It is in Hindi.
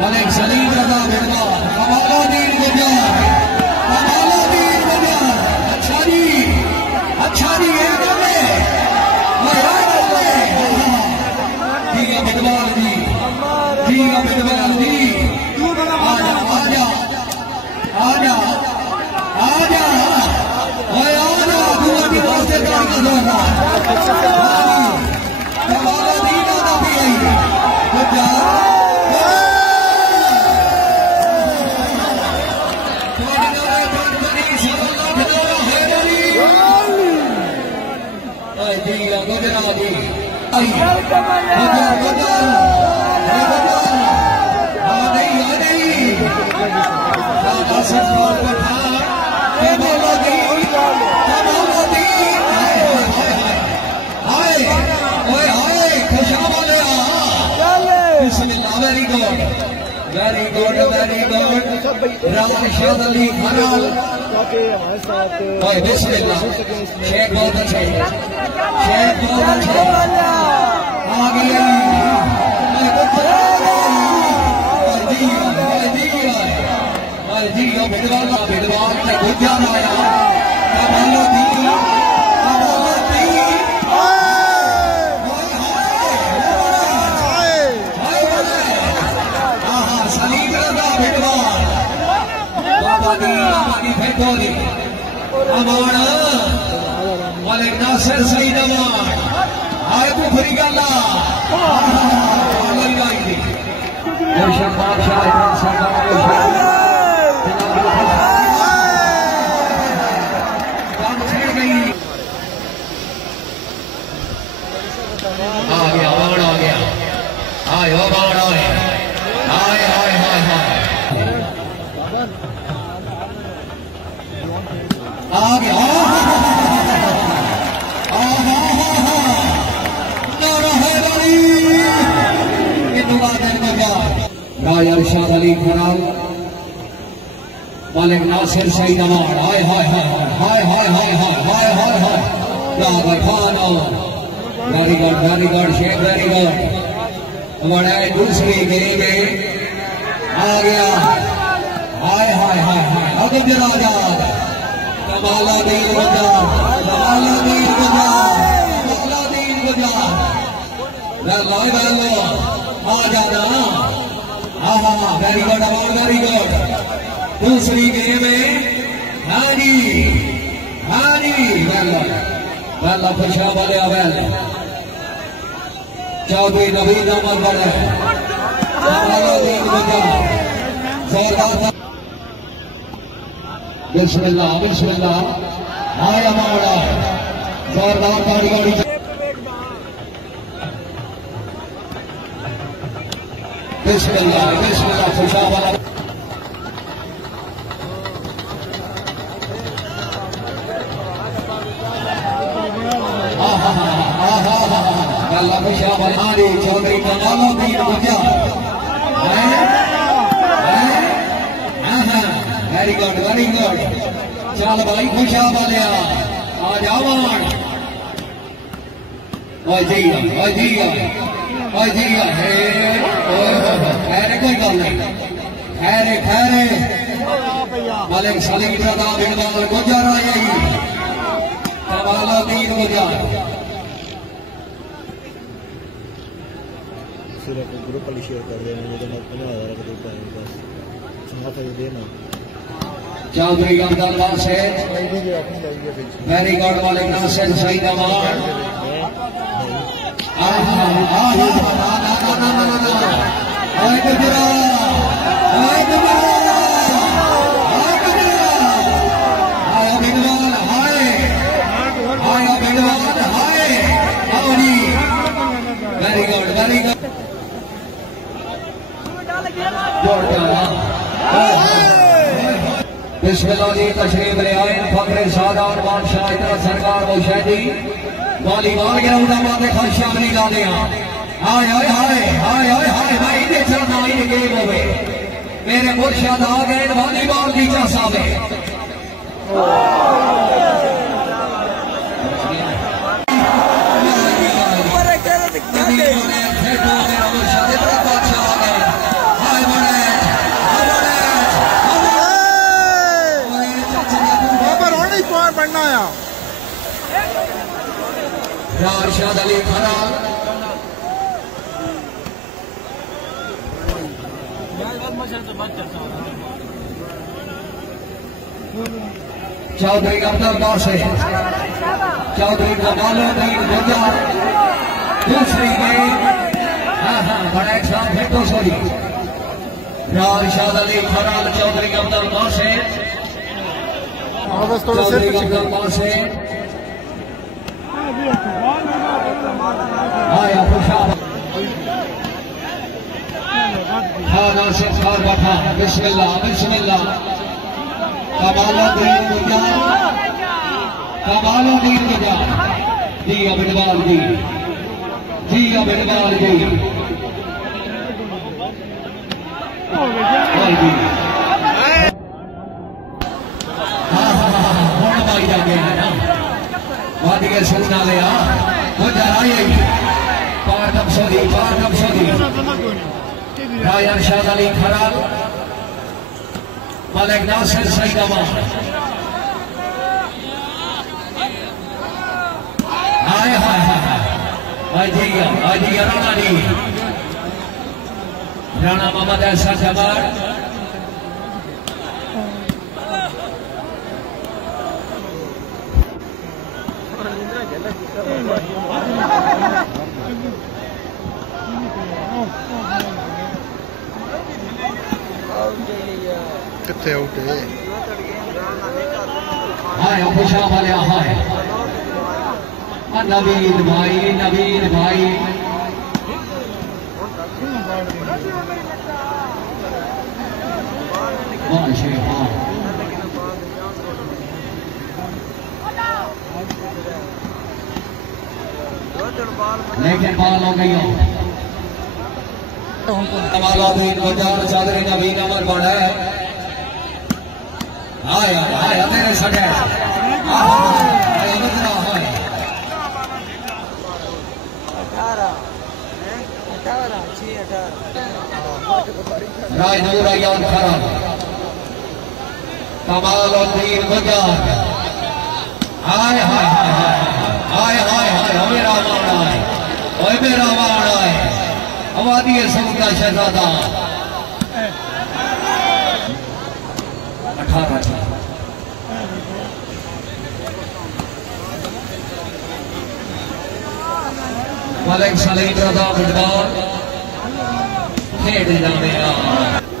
मलिक सलीम रजा बिरवा कमालुद्दीन गुजर अच्छा जी ये बोले ठीक है बिरवाल जी आजा आजा आजा आजा ओए आजा दुआ की वास्ते काम कर रहा कमालुद्दीन का भी आई गुजर वेरी गुड राशिद अली खराल बिस्मिल्लाह शेख बहुत अच्छे आ गई बिडवाल ने गुजर आया मलिक नासिर सईद अमान आए बुखरी गल्ला आ गया बाण आ गया आए बाण आए आए हाय हाय हाय आ गया Rashid Ali Kharal Malik Nasir Saeed Aman hi hi hi hi hi hi hi hi hi hi very good Sheikh very good बड़ा दूसरी गेम में आ गया हाय हाय हाय हाय अब जनाजाद कमालुद्दीन गुजर आ जाना हाँ वेरी गुड दूसरी गेम में हाँ जी वेल खुशा वाले वेल चौधरी नवीद अहमद वाले बिस्मिल्लाह हाय हमारा जोरदार गाड़ी बिस्मिल्लाह खुशा वाला चौधरी कमालुद्दीन गुजर वेरी गुड चल भाई खुशा वाले आ जाओ कोई गल नहीं खैरे मलिक सलीम रजा बिरवाल गुजर आए कमालुद्दीन गुजर ग्रुप वाली शेयर कर देना चौधरी अब्दुल्ला से वेरी गुड मलिक नासिर सईद अमान वेरी गुड बिस्मिल्लाह जी तशरीफ ले आए फखरे सादात बादशाह इतना सरकार मुशैदी वालीबाल ग्राउंड बातें खाशियां नहीं डाले हाय हाय हाय हाय हाय हाय भाई इन्हें चलना इन्हें गेम हो गए मेरे मुर्शिद आ गए वालीबाल की चासा में हाय राशिद अली खरा चौधरी अब्दुल बासे चौधरी जमालुद्दीन गुजर दूसरी गेंद बड़ा एक साथ है तो सॉरी राशिद अली खराल चौधरी अब्दुल बासे चौधरी अब्दुल बासे आया खुशाब नासिर खान बखा बिस्मिल्लाह बिस्मिल्लाह कमालुद्दीन गुजर जी अबिदवाल जी भाई जाके वादिके सुनना लिया वो जराई पार्टम सोदी राशिद अली खराल मलिक नासिर सईद अमान हाय जी राणा मोहम्मद एहसन जमाल कितने आउट है हाय खुशाब वाले हाय नवीन भाई हाँ लेकिन बाल हो गई कमालुद्दीन गुजर चौधरी नवीन अमर बड़ा है आया मेरे सगे राजनूर अयान खरा कमालुद्दीन गुजर मेरा वाड़ा है आबादी सब का शहजादा 18 मलिक सलीम रजा फुटबॉल खेड जाते हैं